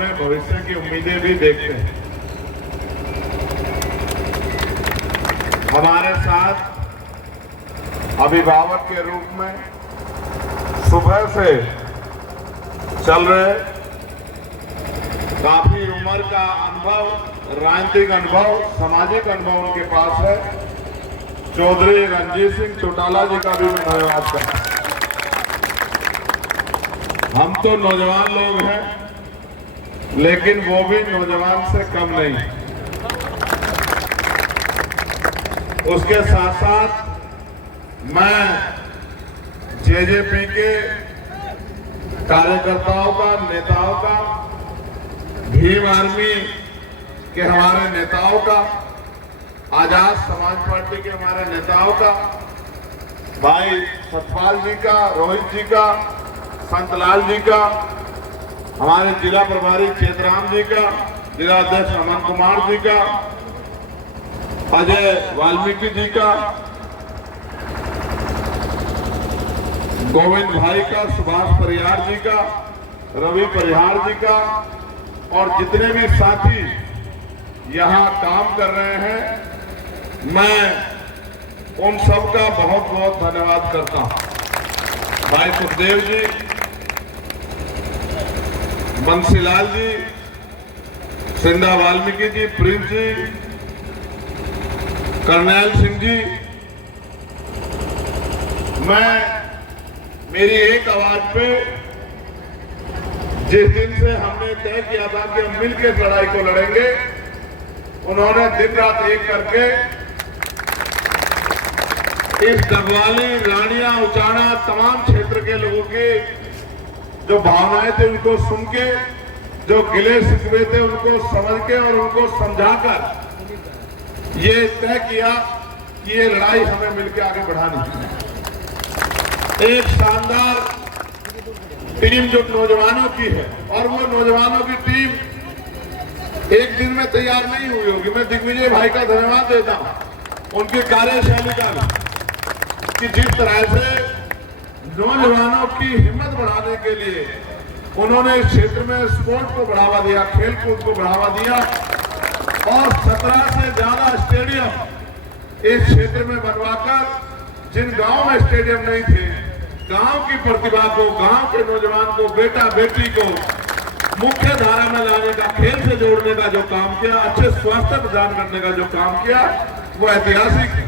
में भविष्य की उम्मीदें भी देखते हैं। हमारे साथ अभिभावक के रूप में सुबह से चल रहे, काफी उम्र का अनुभव, राजनीतिक अनुभव, सामाजिक अनुभव उनके पास है, चौधरी रणजीत सिंह चौटाला जी का भी मैं धन्यवाद करता हूं। हम तो नौजवान लोग हैं, लेकिन वो भी नौजवान से कम नहीं। उसके साथ साथ मैं जेजेपी के कार्यकर्ताओं का, नेताओं का, भीम आर्मी के हमारे नेताओं का, आजाद समाज पार्टी के हमारे नेताओं का, भाई सतपाल जी का, रोहित जी का, संतलाल जी का, हमारे जिला प्रभारी चेतराम जी का, जिला अध्यक्ष अमन कुमार जी का, अजय वाल्मीकि जी का, गोविंद भाई का, सुभाष परिहार जी का, रवि परिहार जी का, और जितने भी साथी यहाँ काम कर रहे हैं, मैं उन सब का बहुत बहुत धन्यवाद करता हूं। भाई सुखदेव जी, बंसीलाल जी, सिंधा वाल्मीकि जी, प्रिंस जी, करनैल सिंह जी, मैं मेरी एक आवाज पे जिस दिन से हमने तय किया था कि हम मिलकर लड़ाई को लड़ेंगे, उन्होंने दिन रात एक करके इस डबवाली, रानिया, उचाना तमाम क्षेत्र के लोगों की जो भावनाएं थे उनको सुन के, जो गिले शिकवे थे उनको समझ के और उनको समझाकर ये तय किया कि ये लड़ाई हमें मिलकर आगे बढ़ानी है। एक शानदार टीम जो नौजवानों की है, और वो नौजवानों की टीम एक दिन में तैयार नहीं हुई होगी। मैं दिग्विजय भाई का धन्यवाद देता हूं उनकी कार्यशैली का, कि जिस तरह से नौजवानों की हिम्मत बढ़ाने के लिए उन्होंने इस क्षेत्र में स्पोर्ट को बढ़ावा दिया, खेल कूद को बढ़ावा दिया, और 17 से ज्यादा स्टेडियम इस क्षेत्र में बनवाकर, जिन गांव में स्टेडियम नहीं थे, गांव की प्रतिभा को, गांव के नौजवान को, बेटा बेटी को मुख्य धारा में लाने का, खेल से जोड़ने का जो काम किया, अच्छे स्वास्थ्य प्रदान करने का जो काम किया, वो ऐतिहासिक है।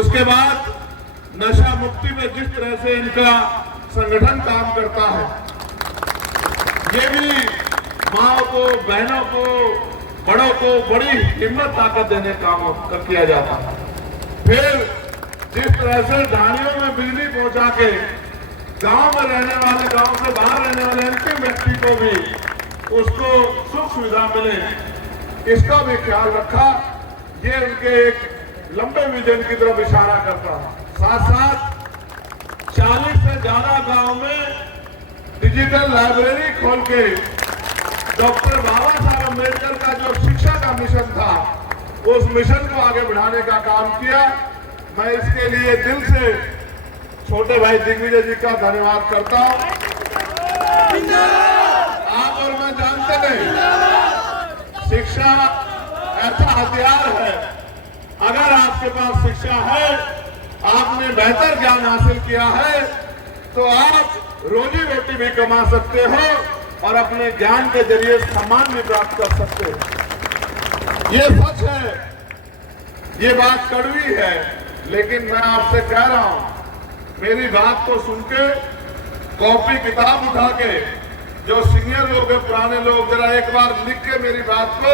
उसके बाद नशा मुक्ति में जिस तरह से इनका संगठन काम करता है, ये भी माओ को, बहनों को, बड़ों को बड़ी हिम्मत ताकत देने काम किया जाता है। फिर जिस तरह से ढाणियों में बिजली पहुंचा के गांव में रहने वाले, गांव से बाहर रहने वाले अंतिम व्यक्ति को भी उसको सुख सुविधा मिले, इसका भी ख्याल रखा। ये उनके एक लंबे विजन की तरफ इशारा करता है। साथ साथ 40 से ज्यादा गांव में डिजिटल लाइब्रेरी खोल के डॉक्टर बाबा साहब अम्बेडकर का जो शिक्षा का मिशन था, उस मिशन को आगे बढ़ाने का काम किया। मैं इसके लिए दिल से छोटे भाई दिग्विजय जी का धन्यवाद करता हूं। आप और मैं जानते नहीं, शिक्षा ऐसा हथियार है, अगर आपके पास शिक्षा है, आपने बेहतर ज्ञान हासिल किया है, तो आप रोजी रोटी भी कमा सकते हो और अपने ज्ञान के जरिए सम्मान भी प्राप्त कर सकते हो। ये सच है, ये बात कड़वी है, लेकिन मैं आपसे कह रहा हूं, मेरी बात को सुन के, कॉपी किताब उठा के, जो सीनियर लोग हैं, पुराने लोग, जरा एक बार लिख के मेरी बात को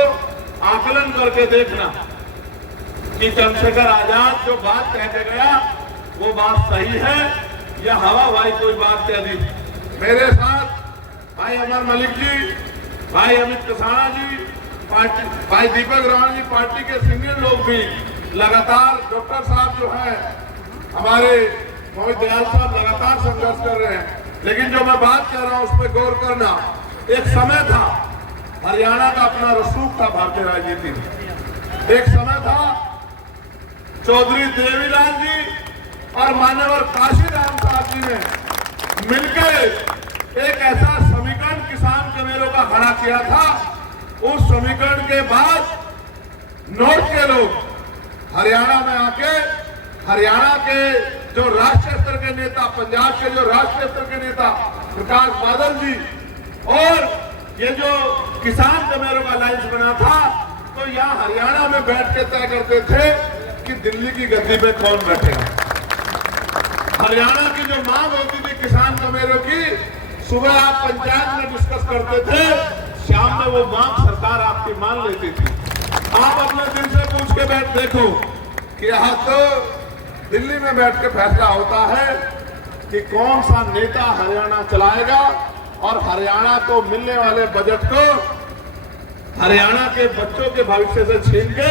आकलन करके देखना कि चंद्रशेखर आजाद जो बात कह के गया वो बात सही है या हवा भाई कोई बात कह दी। मेरे साथ भाई अमर मलिक जी, भाई अमित कसाना जी, पार्टी भाई दीपक रावण जी, पार्टी के सीनियर लोग भी लगातार, डॉक्टर साहब जो है हमारे मोहित दयाल साहब लगातार संघर्ष कर रहे हैं। लेकिन जो मैं बात कर रहा हूं उस पर गौर करना। एक समय था, हरियाणा का अपना रसूख था भारतीय राजनीति में। एक समय था, चौधरी देवीलाल जी और मान्यवर काशीराम साहब जी ने मिलकर एक ऐसा समीकरण किसान कमेरों का खड़ा किया था, उस समीकरण के बाद नॉर्थ के लोग हरियाणा में आके हरियाणा के जो राष्ट्रीय स्तर के नेता, पंजाब के जो राष्ट्रीय स्तर के नेता प्रकाश बादल जी और ये जो किसान कमेरों का अलायंस बना था, तो यहाँ हरियाणा में बैठ के तय करते थे कि दिल्ली की गद्दी पे कौन बैठेगा। हरियाणा की जो मांग होती थी किसान कमेरों की, सुबह आप पंचायत में डिस्कस करते थे, शाम में वो मांग सरकार आपकी मान लेती थी। आप अपने दिल से पूछ के बैठ देखो कि यहाँ तो दिल्ली में बैठ के फैसला होता है कि कौन सा नेता हरियाणा चलाएगा, और हरियाणा को मिलने वाले बजट को हरियाणा के बच्चों के भविष्य से छीन के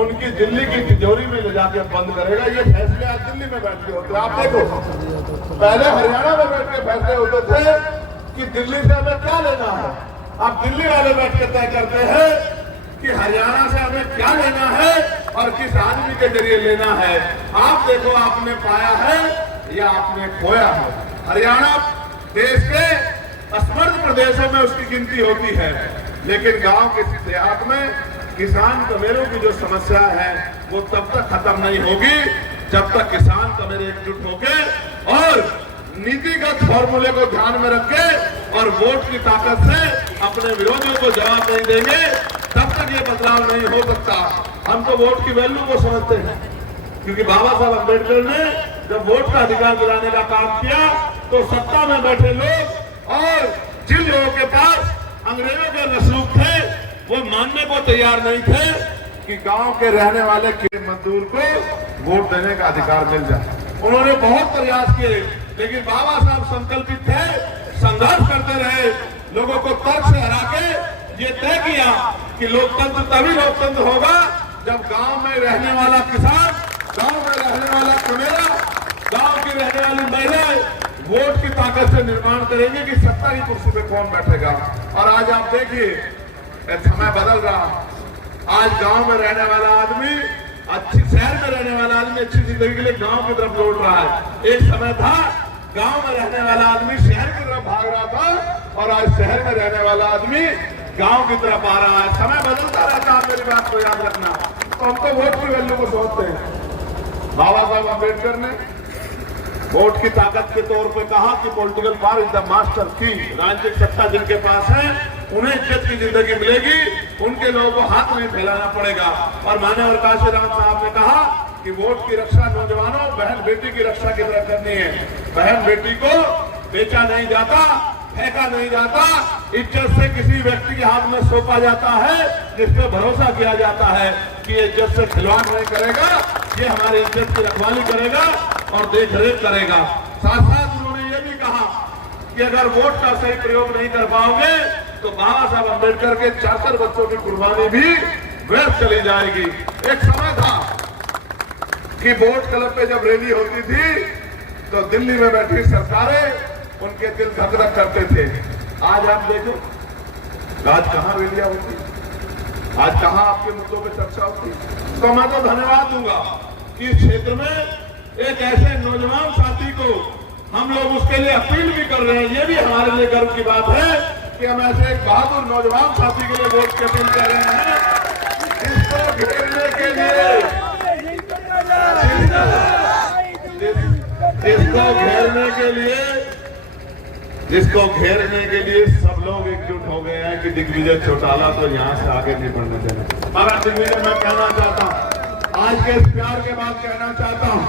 उनकी दिल्ली की तिजोरी में ले जाके बंद करेगा। ये फैसले आज दिल्ली में बैठ के होते हैं। आप देखो, पहले हरियाणा में बैठ के फैसले होते थे कि दिल्ली से हमें क्या लेना है। अब दिल्ली वाले बैठ के तय करते हैं कि हरियाणा से हमें क्या लेना है और किस आदमी के जरिए लेना है। आप देखो, आपने पाया है या आपने खोया है। हरियाणा देश के असमर्थ प्रदेशों में उसकी गिनती होती है, लेकिन गांव के देहात में किसान कमेरों की जो समस्या है वो तब तक खत्म नहीं होगी जब तक किसान कमेरे एकजुट होके और नीतिगत फॉर्मूले को ध्यान में रख के और वोट की ताकत से अपने विरोधियों को जवाब नहीं देंगे, तब तक ये बदलाव नहीं हो सकता। हम तो वोट की वैल्यू को समझते हैं, क्योंकि बाबा साहब अम्बेडकर ने जब वोट का अधिकार दिलाने का काम किया तो सत्ता में बैठे लोग और जिन लोगों के पास अंग्रेजों के रसूख थे वो मानने को तैयार नहीं थे कि गांव के रहने वाले मजदूर को वोट देने का अधिकार मिल जाए। उन्होंने बहुत प्रयास किए, लेकिन बाबा साहब संकल्पित थे, संघर्ष करते रहे, लोगों को तर्क से हरा के ये तय किया कि लोकतंत्र तभी लोकतंत्र होगा जब गांव में रहने वाला किसान, गांव में रहने वाला कमेरा, गांव की रहने वाली महिलाएं वोट की ताकत से निर्माण करेंगे कि सत्ता की कुर्सी पे कौन बैठेगा। और आज आप देखिए, समय बदल रहा। आज गांव में रहने वाला आदमी, अच्छी शहर में रहने वाला आदमी अच्छी जिंदगी के लिए गांव की तरफ लौट रहा है। एक समय था गांव में रहने वाला आदमी शहर की तरफ भाग रहा था, और आज शहर में रहने वाला आदमी गांव की तरफ आ रहा है। समय बदलता रहता है, मेरी बात को याद रखना। तो हम तो वोट की वैल्यू को सोचते हैं। बाबा साहब अम्बेडकर ने वोट की ताकत के तौर पे कहा कि political power is the master की। राजनीतिक सत्ता जिनके पास है उन्हें इज्जत की जिंदगी मिलेगी, उनके लोगों को हाथ नहीं फैलाना पड़ेगा। और माननीय काशीराम साहब ने कहा कि वोट की रक्षा नौजवानों, बहन बेटी की रक्षा की तरह करनी है। बहन बेटी को बेचा नहीं जाता, फेंका नहीं जाता, इज्जत से किसी व्यक्ति के हाथ में सौंपा जाता है जिस पे भरोसा किया जाता है कि ये इज्जत से खिलवाड़ नहीं करेगा, ये हमारी इज्जत की रखवाली करेगा और देख रेख करेगा। साथ साथ उन्होंने ये भी कहा कि अगर वोट का सही प्रयोग नहीं कर पाओगे तो बाबा साहब अम्बेडकर के 4 बच्चों की कुर्बानी भी व्यर्थ चली जाएगी। एक समय था कि वोट क्लब पे जब रैली होती थी तो दिल्ली में बैठी सरकारें उनके दिल धक धक करते थे। आज आप देखो, आज कहां रैलियां होती, आज कहां आपके मुद्दों पे चर्चा होती। तो मैं तो धन्यवाद दूंगा कि इस क्षेत्र में एक ऐसे नौजवान साथी को हम लोग उसके लिए अपील भी कर रहे हैं। ये भी हमारे लिए गर्व की बात है कि हम ऐसे एक बहादुर नौजवान साथी के लिए वोट की अपील कर रहे हैं, जिसको घेरने के लिए सब लोग एकजुट हो गए हैं कि दिग्विजय चौटाला तो यहाँ से आगे नहीं बढ़ने देना। मगर दिग्विजय, मैं कहना चाहता हूँ, आज के इस प्यार के बाद कहना चाहता हूँ,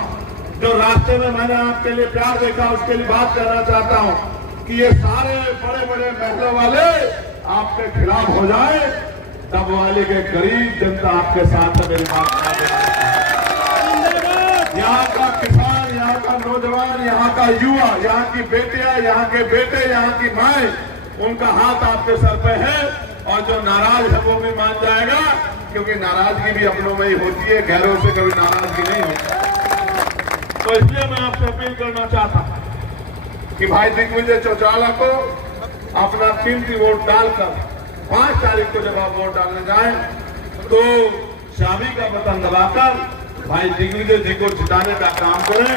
जो रास्ते में मैंने आपके लिए प्यार देखा उसके लिए बात करना चाहता हूँ कि ये सारे बड़े बड़े महलों वाले आपके खिलाफ हो जाए, तब वाले के गरीब जनता आपके साथ है। मेरी बात, यहाँ का किसान, यहाँ का नौजवान, यहाँ का युवा, यहाँ की बेटियां, यहाँ के बेटे, यहाँ की माए, उनका हाथ आपके सर पे है। और जो नाराज है वो भी मान जाएगा, क्योंकि नाराजगी भी अपनों में ही होती है, गैरों से कभी नाराजगी नहीं होती। तो इसलिए मैं आपसे अपील करना चाहता हूं कि भाई दिग्विजय चौटाला को अपना कीमती वोट डालकर 5 तारीख को जब आप वोट डालने जाएं तो चाबी का बटन दबाकर भाई दिग्विजय जी को जिताने का काम करें,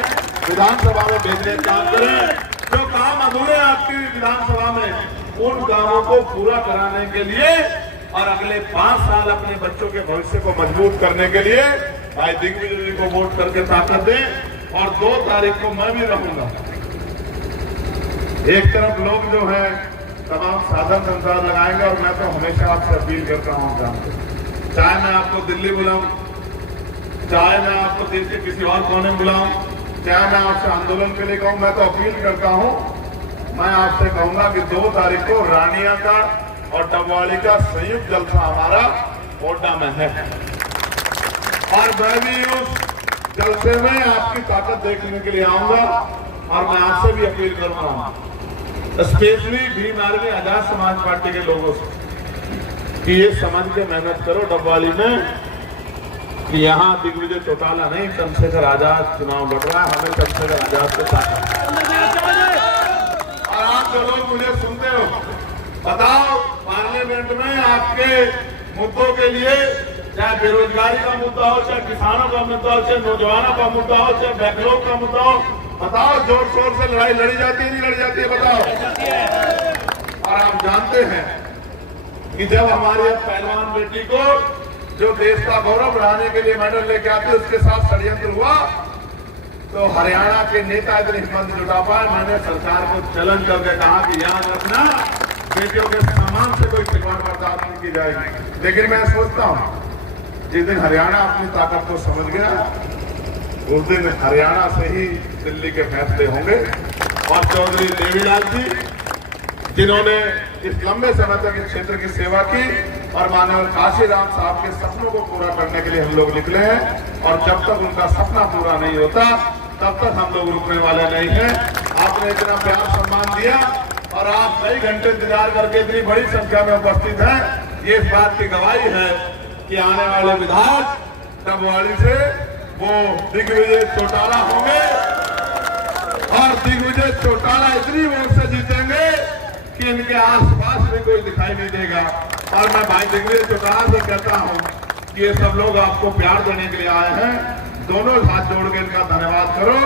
विधानसभा में भेजने का काम करें। जो काम अधूरे आपकी विधानसभा में उन कामों को पूरा कराने के लिए और अगले 5 साल अपने बच्चों के भविष्य को मजबूत करने के लिए भाई दिग्विजय जी को वोट करके ताकत दें। और 2 तारीख को मैं भी रहूंगा। एक तरफ लोग जो है तमाम साधन संसार लगाएंगे और मैं तो हमेशा आपसे अपील करता हूं जानते, चाहे मैं आपको दिल्ली बुलाऊं, चाहे मैं आपको देश के किसी और कोने में बुलाऊं, चाहे मैं आपसे आंदोलन के लिए कहूं, मैं तो अपील करता हूं, मैं आपसे कहूंगा कि 2 तारीख को रानिया का और डबवाली का संयुक्त जलसा हमारा ओडा में है और मैं भी उस जलसे में आपकी ताकत देखने के लिए आऊंगा। और मैं आपसे भी अपील करूंगा, specially Bhim army Azad Samaj party के लोगों से, कि ये समझ के मेहनत करो डबवाली में कि यहाँ दिग्विजय चौटाला नहीं, चंद्रशेखर आजाद चुनाव लड़ रहा है, हमें चंद्रशेखर आजाद से ताकत। और आप जो लोग मुझे सुनते हो, बताओ पार्लियामेंट में आपके मुद्दों के लिए, चाहे बेरोजगारी का मुद्दा हो, चाहे किसानों का मुद्दा हो, चाहे नौजवानों का मुद्दा हो, चाहे बैकलॉग का मुद्दा हो, बताओ जोर शोर से लड़ाई लड़ी जाती है नहीं लड़ी जाती है, बताओ। और आप जानते हैं कि जब हमारे पहलवान बेटी को जो देश का गौरव बढ़ाने के लिए मेडल लेके आते उसके साथ षड्यंत्र हुआ, तो हरियाणा के नेता इतनी हिम्मत जुटा पाए, मैंने सरकार को चैलेंज करके कहा कि याद रखना बेटियों के सम्मान से कोई खिलवाड़ बर्दाश्त नहीं की जाएगी। लेकिन मैं सोचता हूं जिस दिन हरियाणा अपनी ताकत को समझ गया उस दिन हरियाणा से ही दिल्ली के फैसले होंगे। और चौधरी देवीलाल जी जिन्होंने इस लंबे समय तक इस क्षेत्र की सेवा की और माननीय काशीराम साहब के सपनों को पूरा करने के लिए हम लोग निकले हैं और जब तक उनका सपना पूरा नहीं होता तब तक हम लोग रुकने वाले नहीं हैं। आपने इतना प्यार सम्मान दिया और आप कई घंटे इंतजार करके इतनी बड़ी संख्या में उपस्थित हैं, ये इस बात की गवाही है कि आने वाले विधायक डबवाली से वो दिग्विजय चौटाला होंगे और दिग्विजय चौटाला इतनी वोट से जीतेंगे कि इनके आसपास भी कोई दिखाई नहीं देगा। और मैं भाई दिग्विजय चौटाला से कहता हूं कि ये सब लोग आपको प्यार देने के लिए आए हैं, दोनों हाथ जोड़ के इनका धन्यवाद करो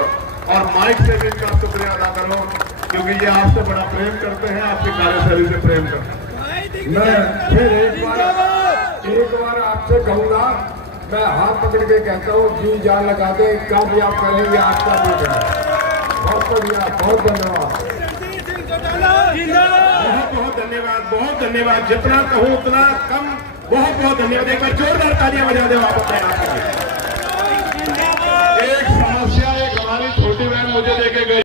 और माइक से भी इनका शुक्रिया अदा करो क्योंकि ये आपसे बड़ा प्रेम करते हैं, आपकी कार्यशैली से प्रेम करते हैं। मैं फिर एक बार आपसे कहूंगा, मैं हाथ पकड़ के कहता हूँ जी जान लगा के कामयाब करेंगे आपका प्रोग्राम। बहुत बढ़िया, बहुत धन्यवाद, बहुत धन्यवाद, बहुत धन्यवाद। जितना कहूँ उतना कम। बहुत बहुत धन्यवाद। एक बार जोरदार तालियां बजा दे वापस। एक समस्या, एक हमारी छोटी बहन मुझे देके गई।